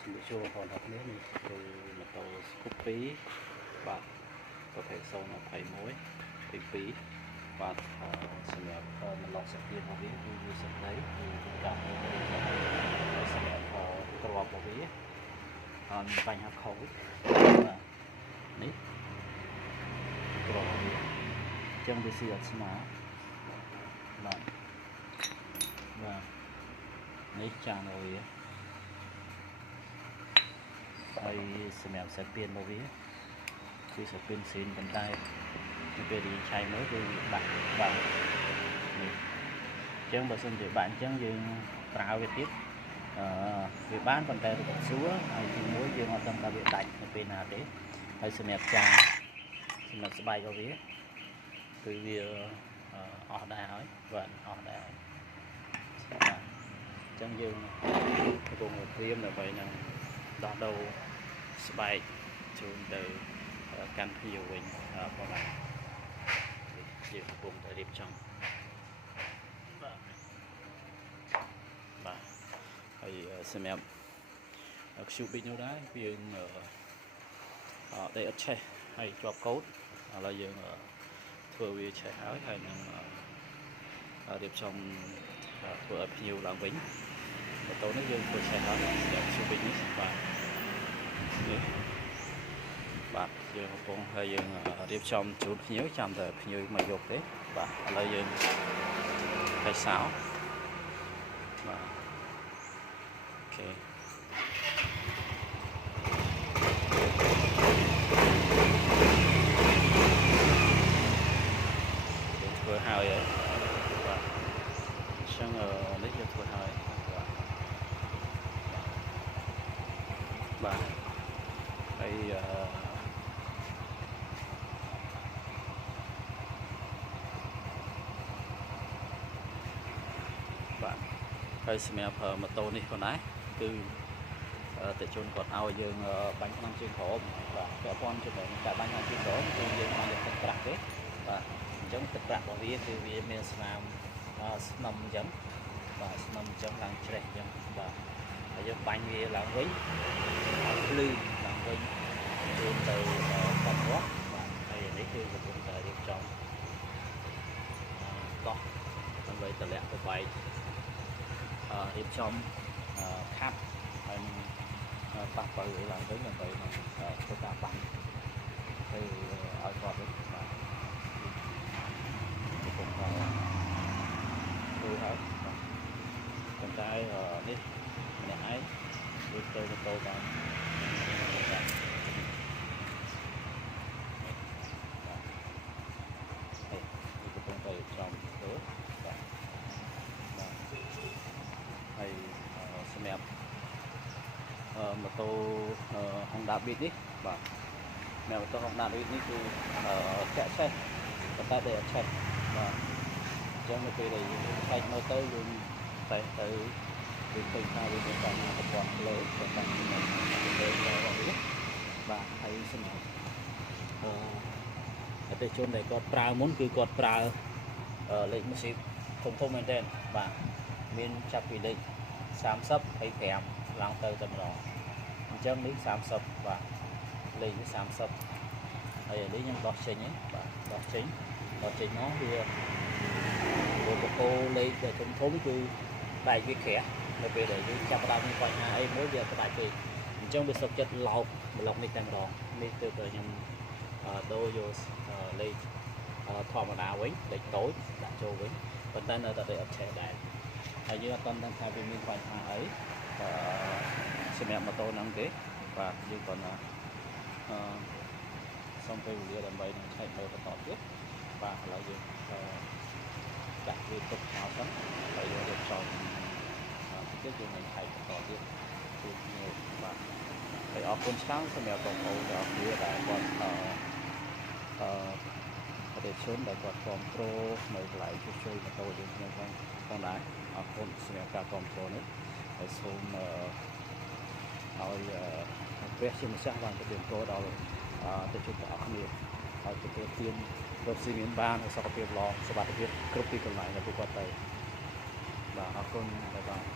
ជំរាបសួរបងប្អូននេះគឺម៉ូតូ Scoopy បាទប្រភេទ021ទី2បាទសម្រាប់មឡុកសភាពរបស់វាគឺវាសក្តីគឺដាក់សម្រាប់ក្របរបស់វាអត់មានបញ្ហាខូចបាទនេះក្របរបស់វាអញ្ចឹងវាស៊ីអត់ស្មើបាទនេះចាំរបស់វាហើយសម្រាប់សាច់ពានរបស់វាគឺសាច់ពានស៊ីនប៉ុន្តែពេលរៀនឆៃមើលគឺវាបាក់បាទនេះអញ្ចឹងបើសិនជាបាក់អញ្ចឹងយើងប្រើវាទៀតវាបានប៉ុន្តែវាស្រួលហើយទីមួយយើងអត់ដឹងថាវាដាច់នៅពេលណាទេហើយសម្រាប់ចាសម្រាប់ស្បែករបស់វាគឺវាអស់ដែរហើយបាទអស់ដែរហើយបាទអញ្ចឹងយើងកំពុងត្រៀមដើម្បីនឹងដោះដូរស្បែកជូនទៅកាន់ភ្ញៀវវិញបងប្អូនយើងកំពុងតែរៀបចំបាទហើយសម្រាប់ Cubic នោះដែរយើងដេកអត់ឆេះហើយជាប់កូដឥឡូវយើងធ្វើវាឆេះហើយនឹងរៀបចំធ្វើឲ្យភ្ញៀវឡើងវិញម៉ូតូនេះយើងធ្វើឆេះហើយសម្រាប់ Cubic នេះបាទយើងកំពុងហើយយើងរៀបចំជូនភ្ញៀវចាំតែភ្ញៀវមកយកទេបាទឥឡូវយើងតែសោបាទអូខេយើងធ្វើហើយបាទអញ្ចឹងនេះយើងធ្វើហើយបាទហើយបាទហើយសម្រាប់ម៉ូតូនេះផងដែរគឺតេជូនគាត់ឲ្យយើងបាញ់ក្នុងជើងក្រោមបាទពាក់ព័ន្ធជាមួយនឹងការបាញ់ក្នុងជើងក្រោមគឺយើងបានយកទឹកប្រាក់ទេបាទអញ្ចឹងទឹកប្រាក់របស់វាគឺវាមានស្នាមស្នឹមអញ្ចឹងបាទស្នឹមអញ្ចឹងឡើងជ្រេះអញ្ចឹងបាទហើយយើងបាញ់វាឡើងវិញឲ្យភ្លឺឡើងវិញជូនទៅបាត់រស់បាទហើយនេះគឺកំពុងតែរៀបចំដោះដើម្បីតម្លាក់ទៅបែករៀបចំខាត់ហើយនឹងប៉ះបើឡើងវិញដើម្បីធ្វើការបាញ់ទៅឲ្យគាត់វិញបាទកំពុងតែធ្វើហើយបាទប៉ុន្តែនេះម្នាក់ឯងវាទៅម៉ូតូបានកំពុងតែចំធ្វើបាទហើយសម្រាប់ម៉ូតូ Honda Beat នេះបាទម៉ូតូ Honda Beat នេះគឺចាក់ឆេះប៉ុន្តែដែលអត់ឆេះបាទអញ្ចឹងនៅពេលដែលយើងឆែកមើលទៅយើងតែទៅយើងឃើញថាវាមានបញ្ហាប្រព័ន្ធលើប៉ុន្តែមិនលើរបស់វាបាទហើយសម្រាប់អតិថិជនដែលគាត់ប្រើមុនគឺគាត់ប្រើលេខម៉ាស៊ីនធំមែនទែនបាទមានចាប់ពីលេខ30 25ឡើងទៅតែម្ដងអញ្ចឹងនេះ30បាទលេខនេះ30ហើយនេះខ្ញុំដោះចេញបាទដោះចេញមកវាបកគោលេខដែលធំគឺបែកវាក្រាស់នៅពេលដែលយើងចាប់ផ្ដើមមានបញ្ហាអីមួយវាផ្ដាច់ពេកអញ្ចឹងវាសុខចិត្តឡោកប្លុកនេះតែម្ដងនេះទៅខ្ញុំដូរយកលេខធម្មតាវិញលេខតូចដាក់ចូលវិញប៉ុន្តែនៅតែអត់ឆេះដែរហើយយើងអត់ដឹងថាវាមានបញ្ហាអីសម្រាប់ម៉ូតូហ្នឹងទេបាទយើងគាត់សូមពេលវេលាដើម្បីនឹងឆែកមើលបន្តទៀតបាទឥឡូវយើងចាក់វាទុកចោលសិនហើយយើងរៀបចំទៀតយើងនឹងឆែកបន្តទៀតជូនគ្នាបាទហើយអរគុណច្រើនសម្រាប់បងប្អូនទាំងអស់គ្នាដែលគាត់ប្រទេសជនដែលគាត់គ្រប់គ្រងនៅកន្លែងជួយម៉ូតូយើងខ្ញុំផងដែរអរគុណសម្រាប់ការគ្រប់គ្រងនេះហើយសូមឲ្យព្រះជាម្ចាស់បានប្រទានពរដល់ប្រជាជនទាំងអស់គ្នាឲ្យទទួលទានរកស៊ីមានបានសុខភាពល្អសុខភាពគ្រប់ទីកន្លែងដែលពួកគាត់ទៅបាទអរគុណបាទ